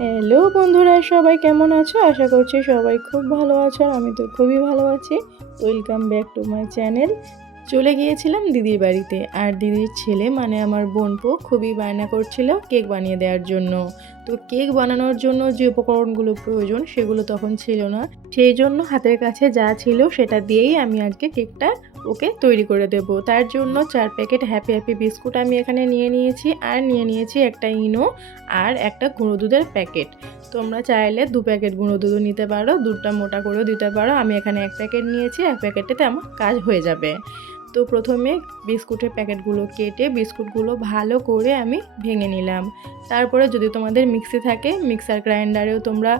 Hello বন্ধুরা, সবাই কেমন আছো? আশা করছি সবাই খুব ভালো আছো আর আমি তো খুবই ভালো আছি। Welcome back to my channel. চলে গিয়েছিলাম দিদির বাড়িতে, আর দিদির ছেলে মানে আমার বোনপো খুবই বায়না করছিল কেক বানিয়ে দেওয়ার জন্য। তো কেক বানানোর জন্য যে উপকরণগুলো প্রয়োজন সেগুলো তখন ছিল না, সেই জন্য হাতের কাছে যা ছিল সেটা দিয়েই আমি আজকে কেকটা ওকে তৈরি করে দেব। তার জন্য 4 প্যাকেট হ্যাপি হ্যাপি বিস্কুট আমি এখানে নিয়ে নিয়েছি, আর নিয়ে নিয়েছি একটা ইনো আর একটা গুঁড়ো দুধের প্যাকেট। তোমরা চাইলে 2 প্যাকেট গুঁড়ো দুধও নিতে পারো, দুধটা মোটা করেও দিতে পারো। আমি এখানে 1 প্যাকেট নিয়েছি, 1 প্যাকেটেতে আমার কাজ হয়ে যাবে। তো প্রথমে বিস্কুটের প্যাকেটগুলো কেটে বিস্কুটগুলো ভালো করে আমি ভেঙে নিলাম। তারপরে যদি তোমাদের মিক্সি থাকে, মিক্সার গ্রাইন্ডারেও তোমরা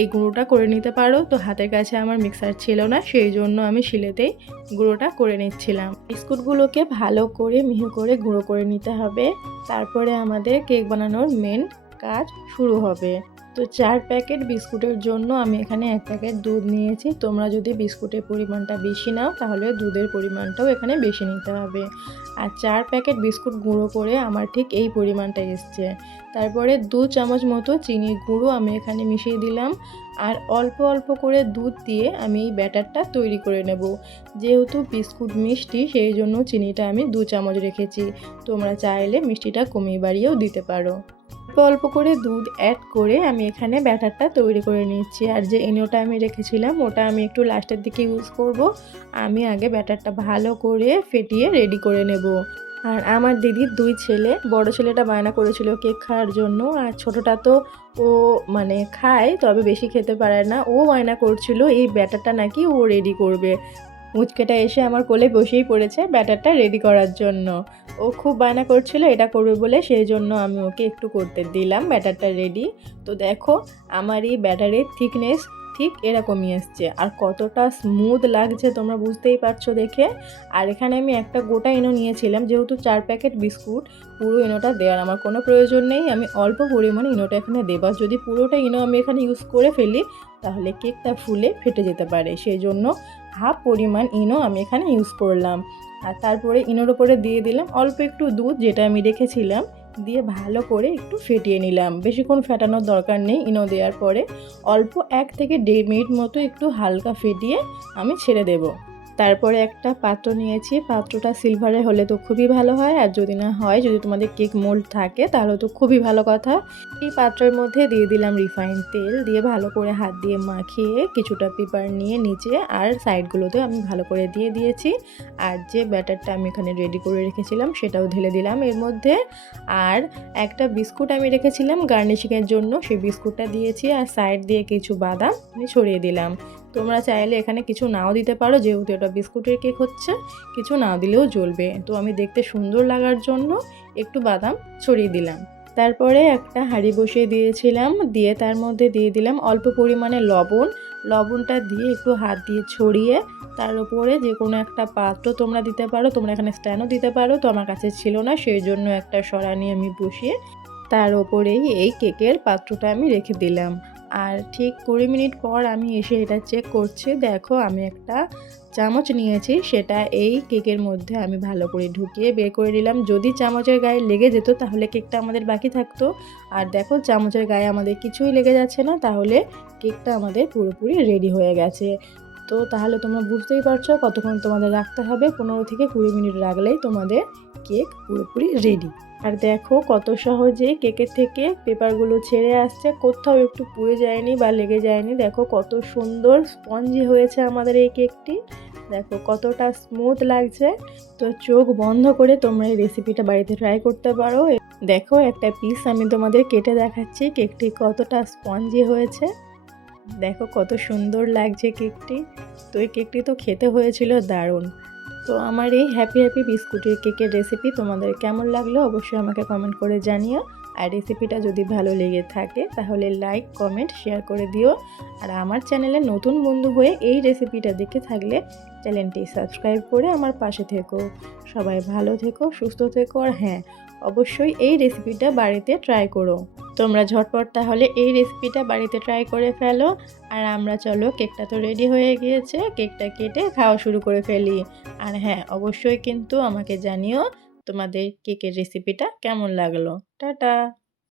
এই গুঁড়োটা করে নিতে পারো। তো হাতের কাছে আমার মিক্সার ছিল না, সেই জন্য আমি শিলেতেই গুঁড়োটা করে নিচ্ছিলাম। বিস্কুটগুলোকে ভালো করে মিহি করে গুঁড়ো করে নিতে হবে, তারপরে আমাদের কেক বানানোর মেন কাজ শুরু হবে। তো 4 প্যাকেট বিস্কুটের জন্য আমি এখানে 1 প্যাকেট দুধ নিয়েছি। তোমরা যদি বিস্কুটের পরিমাণটা বেশি নাও তাহলে দুধের পরিমাণটাও এখানে বেশি নিতে হবে। আর 4 প্যাকেট বিস্কুট গুঁড়ো করে আমার ঠিক এই পরিমাণটা এসছে। তারপরে 2 চামচ মতো চিনির গুঁড়ো আমি এখানে মিশিয়ে দিলাম, আর অল্প অল্প করে দুধ দিয়ে আমি এই ব্যাটারটা তৈরি করে নেব। যেহেতু বিস্কুট মিষ্টি, সেই জন্য চিনিটা আমি 2 চামচ রেখেছি। তোমরা চাইলে মিষ্টিটা কমিয়ে বাড়িয়েও দিতে পারো। অল্প অল্প করে দুধ অ্যাড করে আমি এখানে ব্যাটারটা তৈরি করে নিচ্ছি। আর যে ইনোটা আমি রেখেছিলাম ওটা আমি একটু লাস্টের দিকে ইউজ করব। আমি আগে ব্যাটারটা ভালো করে ফেটিয়ে রেডি করে নেব। আর আমার দিদির 2 ছেলে, বড় ছেলেটা বায়না করেছিল কেক খাওয়ার জন্য, আর ছোটটা তো ও মানে খায় তবে বেশি খেতে পারে না। ও বায়না করছিল এই ব্যাটারটা নাকি ও রেডি করবে। মুচকেটা এসে আমার কোলে বসেই পড়েছে ব্যাটারটা রেডি করার জন্য। ও খুব বায়না করছিল এটা করবে বলে, সেই জন্য আমি ওকে একটু করতে দিলাম ব্যাটারটা রেডি। তো দেখো আমার এই ব্যাটারের থিকনেস ঠিক এরকমই এসছে, আর কতটা স্মুথ লাগছে তোমরা বুঝতেই পারছো দেখে। আর এখানে আমি একটা গোটা ইনো নিয়েছিলাম, যেহেতু 4 প্যাকেট বিস্কুট, পুরো ইনোটা দেওয়ার আমার কোনো প্রয়োজন নেই। আমি অল্প পরিমাণে ইনোটা এখানে দেবো, যদি পুরোটা ইনো আমি এখানে ইউজ করে ফেলি তাহলে কেকটা ফুলে ফেটে যেতে পারে, সেই জন্য হাফ পরিমাণ ইনো আমি এখানে ইউজ করলাম। আর তারপরে ইনোর ওপরে দিয়ে দিলাম অল্প একটু দুধ যেটা আমি রেখেছিলাম, দিয়ে ভালো করে একটু ফেটিয়ে নিলাম। বেশিক্ষণ ফেটানোর দরকার নেই, ইনো দেওয়ার পরে অল্প 1 থেকে 1.5 মিনিট মতো একটু হালকা ফেটিয়ে আমি ছেড়ে দেব। তারপরে একটা পাত্র নিয়েছি, পাত্রটা সিলভারের হলে তো খুবই ভালো হয়, আর যদি না হয়, যদি তোমাদের কেক মোল্ড থাকে তাহলে তো খুবই ভালো কথা। এই পাত্রের মধ্যে দিয়ে দিলাম রিফাইন তেল, দিয়ে ভালো করে হাত দিয়ে মাখিয়ে কিছুটা পেপার নিয়ে নিচে আর সাইডগুলোতে আমি ভালো করে দিয়ে দিয়েছি। আর যে ব্যাটারটা আমি এখানে রেডি করে রেখেছিলাম সেটাও ঢেলে দিলাম এর মধ্যে। আর একটা বিস্কুট আমি রেখেছিলাম গার্নিশিংয়ের জন্য, সেই বিস্কুটটা দিয়েছি, আর সাইড দিয়ে কিছু বাদাম আমি ছড়িয়ে দিলাম। তোমরা চাইলে এখানে কিছু নাও দিতে পারো, যেহেতু এটা বিস্কুটের কেক হচ্ছে, কিছু না দিলেও চলবে। তো আমি দেখতে সুন্দর লাগার জন্য একটু বাদাম ছড়িয়ে দিলাম। তারপরে একটা হাঁড়ি বসিয়ে দিয়েছিলাম, দিয়ে তার মধ্যে দিয়ে দিলাম অল্প পরিমাণে লবণ। লবণটা দিয়ে একটু হাত দিয়ে ছড়িয়ে তার উপরে যে কোনো একটা পাত্র তোমরা দিতে পারো, তোমরা এখানে স্ট্যান্ডও দিতে পারো। তো আমার কাছে ছিল না, সেই জন্য একটা সরা নিয়ে আমি বসিয়ে তার ওপরেই এই কেকের পাত্রটা আমি রেখে দিলাম। আর ঠিক 20 মিনিট পর আমি এসে এটা চেক করছি। দেখো আমি একটা চামচ নিয়েছি, সেটা এই কেকের মধ্যে আমি ভালো করে ঢুকিয়ে বের করে নিলাম। যদি চামচের গায়ে লেগে যেত তাহলে কেকটা আমাদের বাকি থাকতো। আর দেখো চামচের গায়ে আমাদের কিছুই লেগে যাচ্ছে না, তাহলে কেকটা আমাদের পুরোপুরি রেডি হয়ে গেছে। তো তাহলে তোমরা বুঝতেই পারছো কতক্ষণ তোমাদের রাখতে হবে। 15 থেকে 20 মিনিট রাখলেই তোমাদের কেক পুরোপুরি রেডি। আর দেখো কত সহজে কেকের থেকে পেপারগুলো ছেড়ে আসছে, কোথাও একটু পুড়ে যায়নি বা লেগে যায়নি। দেখো কত সুন্দর স্পঞ্জি হয়েছে আমাদের এই কেকটি, দেখো কতটা স্মুথ লাগছে। তো চোখ বন্ধ করে তোমরা এই রেসিপিটা বাড়িতে ট্রাই করতে পারো। দেখো একটা পিস আমি তোমাদের কেটে দেখাচ্ছি, কেকটি কতটা স্পঞ্জি হয়েছে, দেখো কত সুন্দর লাগছে কেকটি। তো এই কেকটি তো খেতে হয়েছিল দারুণ। তো আমার এই হ্যাপি হ্যাপি বিস্কুটের কেকের রেসিপি তোমাদের কেমন লাগলো অবশ্যই আমাকে কমেন্ট করে জানিও। আর রেসিপিটা যদি ভালো লেগে থাকে তাহলে লাইক কমেন্ট শেয়ার করে দিও। আর আমার চ্যানেলে নতুন বন্ধু হয়ে এই রেসিপিটা দেখে থাকলে চ্যানেলটি সাবস্ক্রাইব করে আমার পাশে থেকো। সবাই ভালো থেকো, সুস্থ থেকো, আর হ্যাঁ অবশ্যই এই রেসিপিটা বাড়িতে ট্রাই করো। তোমরা ঝটপট তাহলে এই রেসিপিটা বাড়িতে ট্রাই করে ফেলো। আর আমরা চলো, কেকটা তো রেডি হয়ে গিয়েছে, কেকটা কেটে খাওয়া শুরু করে ফেলি। আর হ্যাঁ অবশ্যই কিন্তু আমাকে জানিও তোমাদের কেকের রেসিপিটা কেমন লাগলো। টাটা।